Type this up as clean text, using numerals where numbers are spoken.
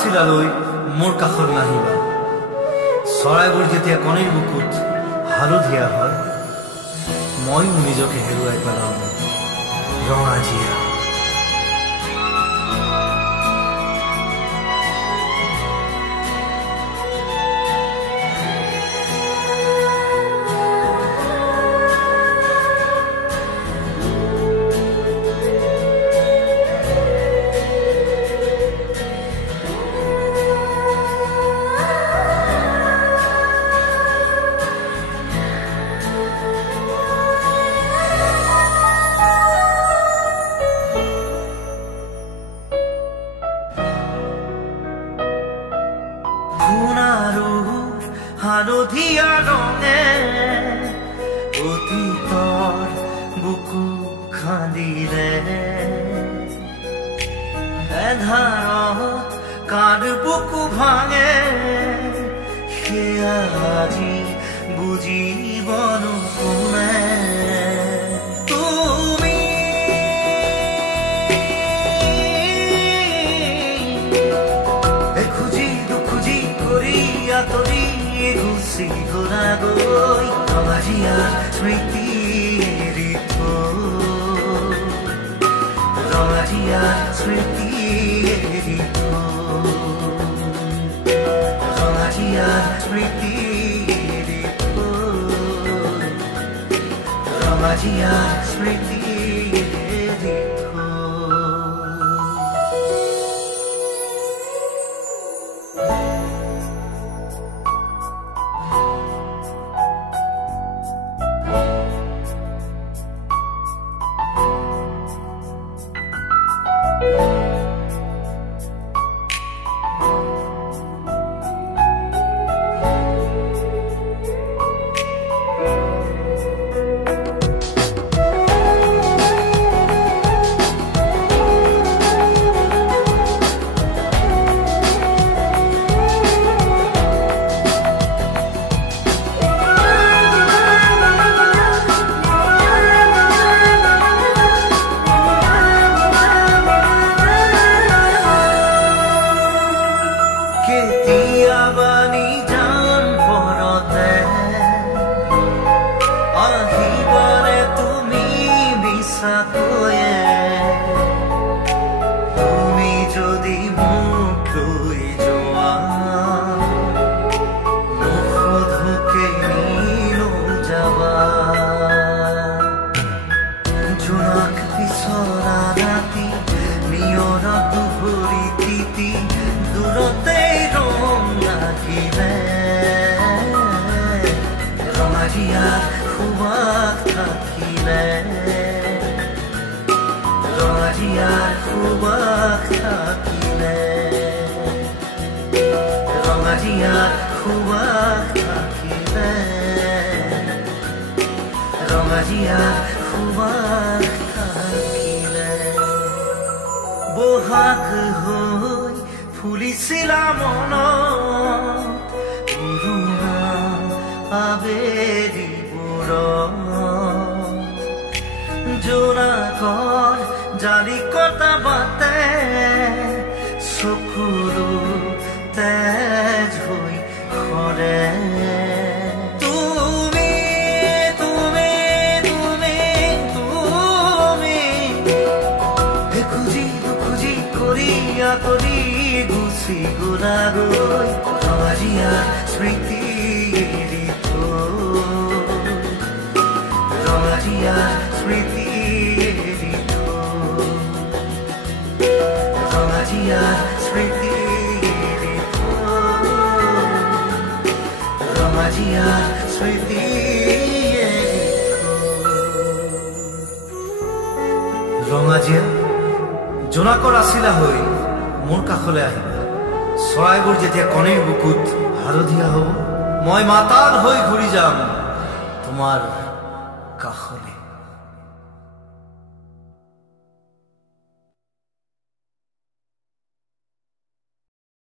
ৰাছিলালৈ মোৰ কাষত নাহিবা চৰাইবোৰ যেতিয়া কণীৰ বুকুত হালধীয়া হয় মইও নিজকে হেৰুৱাই পেলাওঁ ৰঙাজিয়া হালধীয়া ৰঙে অতীতৰ বুকু খান্দিলে এধাৰত কাৰ বুকু ভাঙে সেয়া আজি বুজিব নোকোনে তুমি এখুজি দুখুজি কৰি আঁতৰি গুচি গলা গৈ ৰঙাজিয়াৰ স্মৃতিৰ ৰঙাজিয়াৰ স্মৃতিৰ ৰঙাজিয়াৰ স্মৃতিৰ ৰঙাজিয়াৰ স্মৃতিৰ তুমি যদি মোক লৈ যোৱা মুখধুকে নিলো যাবা জোনাক বিচৰা ৰাতি নিয়ৰত দুভৰি তিতি দূৰতে ৰং লাগিলে ৰঙাজিয়াৰ সুবাস থাকিলে ৰঙাজিয়াৰ সুবাস থাকিলে ৰঙাজিয়াৰ সুবাস থাকিলে ৰঙাজিয়াৰ সুবাস থাকিলে বহাগ হৈ ফুলিছিলা মনত পুৰণা আবেলিবোৰত জোনাকৰ জালিকটা বাটে চকুৰো তেজ হৈ সৰে তুমি তুমি তুমি তুমি খুজি দুখুজি কৰি আঁতৰি গুচি গলা গৈ ৰঙাজিয়াৰ স্মৃতিৰ ৰঙাজিয়াৰ স্মৃতিৰ ৰঙাজিয়াৰ স্মৃতিৰ ৰঙাজিয়াৰ স্মৃতিৰ ৰঙাজিয়া জোনাকৰ আছিলা হৈ মোৰ কাষলৈ আহিবা চৰাইবোৰ যেতিয়া কণীৰ বুকুত হালধীয়া হ'ব মই মাতাল হৈ ঘূৰি যাম তোমাৰ কাষলৈ